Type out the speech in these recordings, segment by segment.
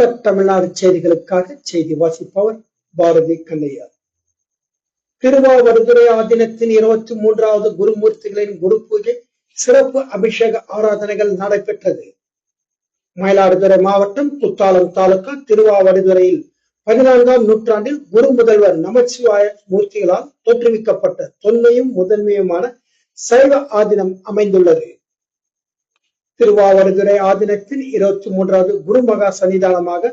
Network Tamil Nadu செய்திகளுக்காக செய்தி வாசிப்பவர் பாரதி கண்ணையா. திருவாவடுதுறை ஆதீனத்தின் 23வது குருமூர்த்திகளின் குரு பூஜை சிறப்பு அபிஷேக ஆராதனைகள் நடைபெற்றது. மயிலாடுதுறை மாவட்டம் குத்தாலம் தாலுகா திருவாவடுதுறையில் 14ஆம் நூற்றாண்டில் குரு முதல்வர் நமச்சிவாய மூர்த்திகளால் தோற்றுவிக்கப்பட்ட தொன்மையும் முதன்மையுமான சைவ ஆதீனம் அமைந்துள்ளது. திருவாவடுதுறை ஆதீனத்தின் 23வது குருமகா சன்னிதானமாக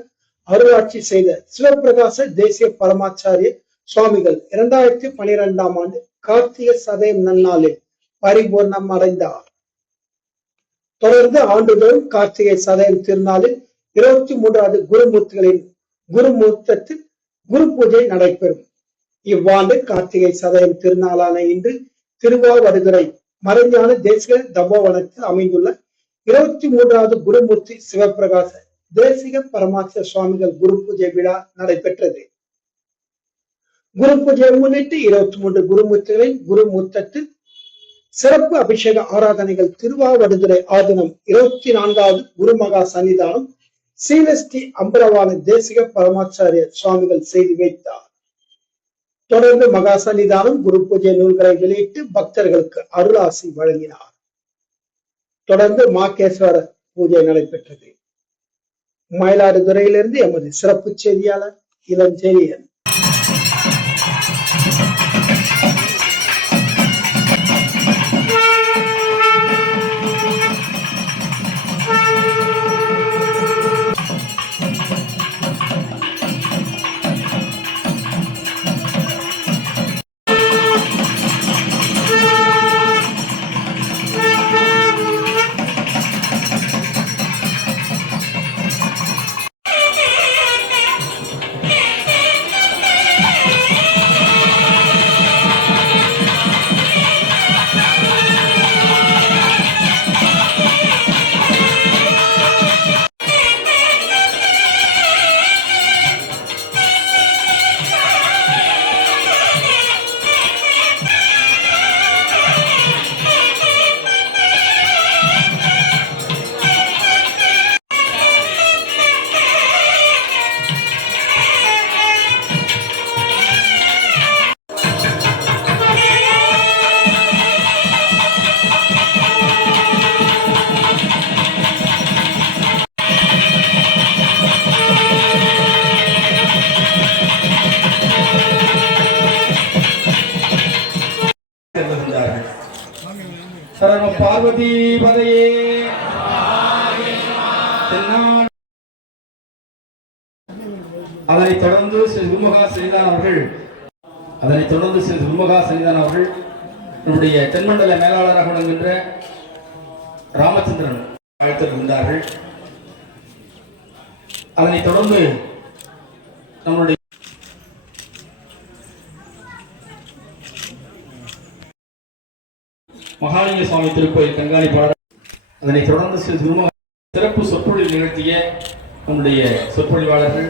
அருளாட்சி செய்த சிவபிரகாச தேசிய பரமாச்சாரிய சுவாமிகள் 2012ஆம் ஆண்டு கார்த்திகை சதயம் நன்னாளில் பரிபூர்ணம் அடைந்தார். தொடர்ந்து ஆண்டுதோறும் கார்த்திகை சதயம் திருநாளில் 23வது குருமூர்த்திகளின் குருமூர்த்தத்தில் குரு பூஜை நடைபெறும். இவ்வாண்டு கார்த்திகை சதயம் திருநாளான இன்று திருவாவடுதுறை மறைஞான தேசிக தபோவனத்தில் அமைந்துள்ள 23வது குருமூர்த்தி சிவபிரகாச தேசிக பரமாச்சாரிய சுவாமிகள் குரு பூஜை விழா நடைபெற்றது. குரு பூஜையை முன்னிட்டு 23 குருமூர்த்திகளின் குருமூர்த்தத்தில் சிறப்பு அபிஷேக ஆராதனைகள் திருவாவடுதுறை ஆதீனம் 24வது குருமகா சன்னிதானம் சீலஸ்ரீ அம்பரவான தேசிக பரமாச்சாரிய சுவாமிகள் செய்து வைத்தார். தொடர்ந்து மகா சன்னிதானம் குரு பூஜை நூல்களை வெளியிட்டு பக்தர்களுக்கு அருளாசி வழங்கினார். தொடர்ந்து மாகேஸ்வர பூஜை நடைபெற்றது. மயிலாடுதுறையிலிருந்து எமது சிறப்பு செய்தியாளர் இளஞ்செழியன். சரண பார்வதி பதையே. அதனைத் தொடர்ந்து ஸ்ரீ குருமகா சன்னிதானம் அவர்கள் நம்முடைய தென்மண்டல மேலாளராக விளங்குகின்ற ராமச்சந்திரன் அழைத்திருந்தார்கள். அதனைத் தொடர்ந்து நம்முடைய மகாலிங்க சுவாமி திருக்கோயில் கண்காணிப்பாளர், அதனைத் தொடர்ந்து சிறப்பு சொற்பொழிவு நிகழ்த்திய நம்முடைய சொற்பொழிவாளர்கள்